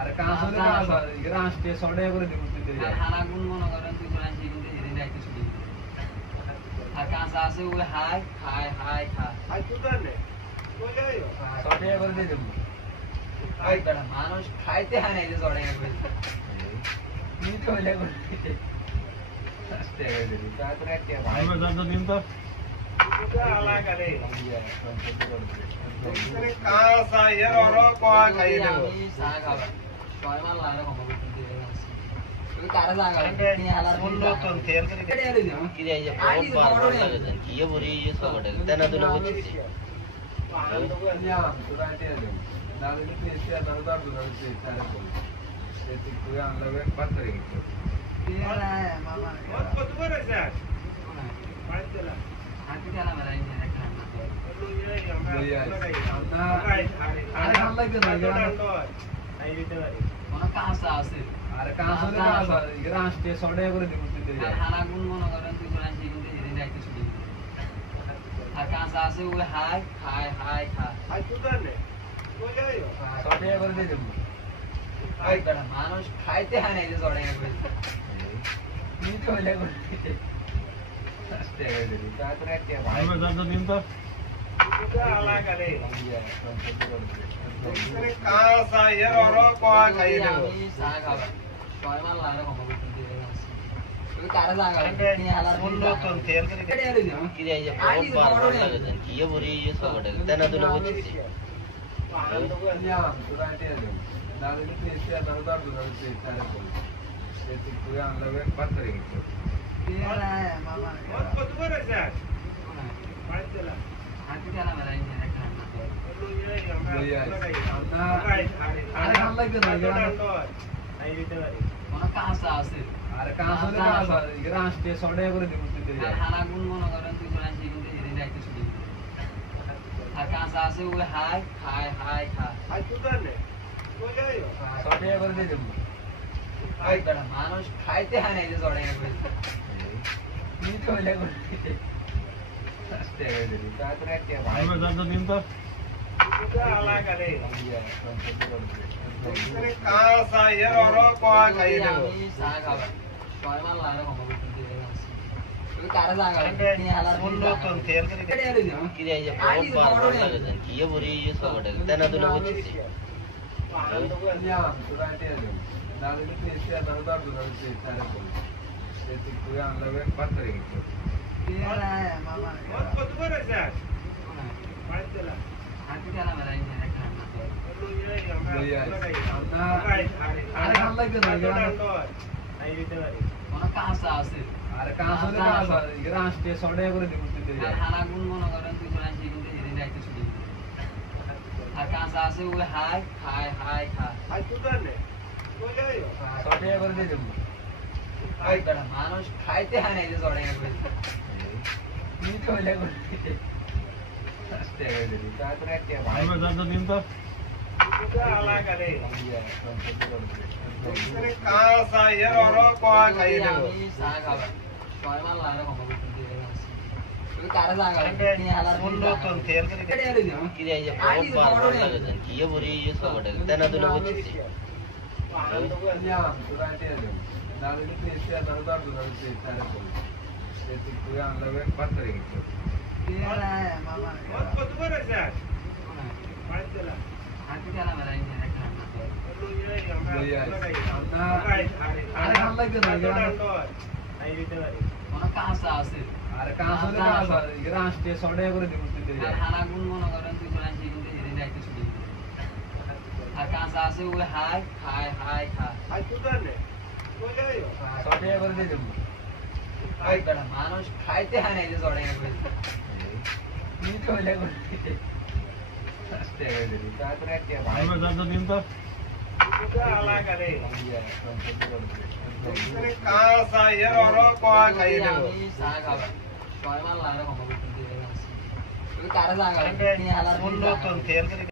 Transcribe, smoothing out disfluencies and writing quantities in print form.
আরে কাঁচা কাঁচা গ্রাস তে 100 টাকা করে দিব তুই দেই হানা গুণ মনে করেন তুই কোরআন শিখুন তে এদিন রাইতে ছুটি দিবি আর কাঁচা আছে ওই হাই হাই হাই খা আই তুই জানে কই যাইও 100 টাকা করে দিয়ে দেব ওই বড় মানুষ খাইতে হয় না এই যে 100 টাকা করে নি তো হলে করে আস্তে করে দেব তারপরে কি ভাই আমরা যত দিন তো আলাদা রে এখানে কাঁচা এর অর কয় খাই দেব আমি চা খাবা ছয় মাল লাগে কম করে দিয়ে আসি ওই কারে লাগা নি হালার বন্ধ তো তেল করে কত করে যায় পাঁচলা হাতি খেলা মেলাই না খানা কোন কাঁচা আছে আরে কাঁচা কাঁচা গ্রাস তে 100 টাকা করে দিব তুই দেই আর হানা গুণ মনে করেন তুই কোরআন শিখুন তে এদিন রাইতে ছুটি দিবি আর কাঁচা আছে ওই হাই হাই হাই খা আই তুই জানে কই যাইও 100 টাকা করে দিয়ে দেব ওই বড় মানুষ খাইতে হয় না এই যে 100 টাকা করে নি তো হলে করে আস্তে করে দেব তারপরে কি ভাই আমরা যত দিন তো আলাদা রে এখানে কাঁচা এর অর কয় খাই দেব আমি চা খাবা ছয় মাল লাগে কম করে দিয়ে আসি ওই কারে লাগা নি হালার বন্ধ তো তেল করে কত করে যায় পাঁচলা হাতি খেলা মেলাই না খানা কোন কাঁচা আছে আরে কাঁচা কাঁচা গ্রাস তে 100 টাকা করে দিব তুই দেই আর হানা গুণ মনে করেন তুই কোরআন শিখুন তে এদিন রাইতে ছুটি দিবি আর কাঁচা আছে ওই হাই হাই হাই খা আই তুই জানে কই যাইও 100 টাকা করে দিয়ে দেব ওই বড় মানুষ খাইতে হয় না এই যে 100 টাকা করে নি তো হলে করে আস্তে করে দেব তারপরে কি ভাই আমরা যত দিন তো আলাদা রে এখানে কাঁচা এর অর কয় খাই দেব আমি চা খাবা ছয় মাল লাগে কম করে দিয়ে আসি ওই কারে লাগা নি হালার বন্ধ তো তেল করে কত করে যায় পাঁচলা হাতি খেলা মেলাই না খানা কোন কাঁচা আছে আরে কাঁচা কাঁচা গ্রাস তে 100 টাকা করে দিব তুই দেই আর হানা গুণ মনে করেন তুই কোরআন শিখুন তে এদিন রাইতে ছুটি দিবি আর কাঁচা আছে ওই হাই হাই হাই খা আই তুই জানে কই যাইও 100 টাকা করে দিয়ে দেব ওই বড় মানুষ খাইতে হয় না এই যে 100 টাকা করে নি তো হলে করে আস্তে করে দেব তারপরে কি ভাই আমরা যত দিন তো আলাদা রে এখানে কাঁচা এর অর কয় খাই দেব আমি চা খাবা ছয় মাল লাগে কম করে দিয়ে আসি ওই কারে লাগা নি হালার বন্ধ তো তেল করে কত করে যায় পাঁচলা হাতি খেলা মেলাই না খানা কোন কাঁচা আছে আরে কাঁচা কাঁচা গ্রাস তে 100 টাকা করে দিব তুই দেই আর হানা গুণ মনে করেন তুই কোরআন শিখুন তে এদিন রাইতে ছুটি দিবি আর কাঁচা আছে ওই হাই হাই হাই খা আই তুই জানে কই যাইও 100 টাকা করে দিয়ে দেব ওই বড় মানুষ খাইতে হয় না এই যে 100 টাকা করে নি তো হলে করে আস্তে করে দেব তারপরে কি ভাই আমরা যত দিন তো ইয়া, সম্পর্ক করবে। আমি চা খাবো 6 মাস লাগে কম করতে দিই। কারে লাগা? নতুন তেল করে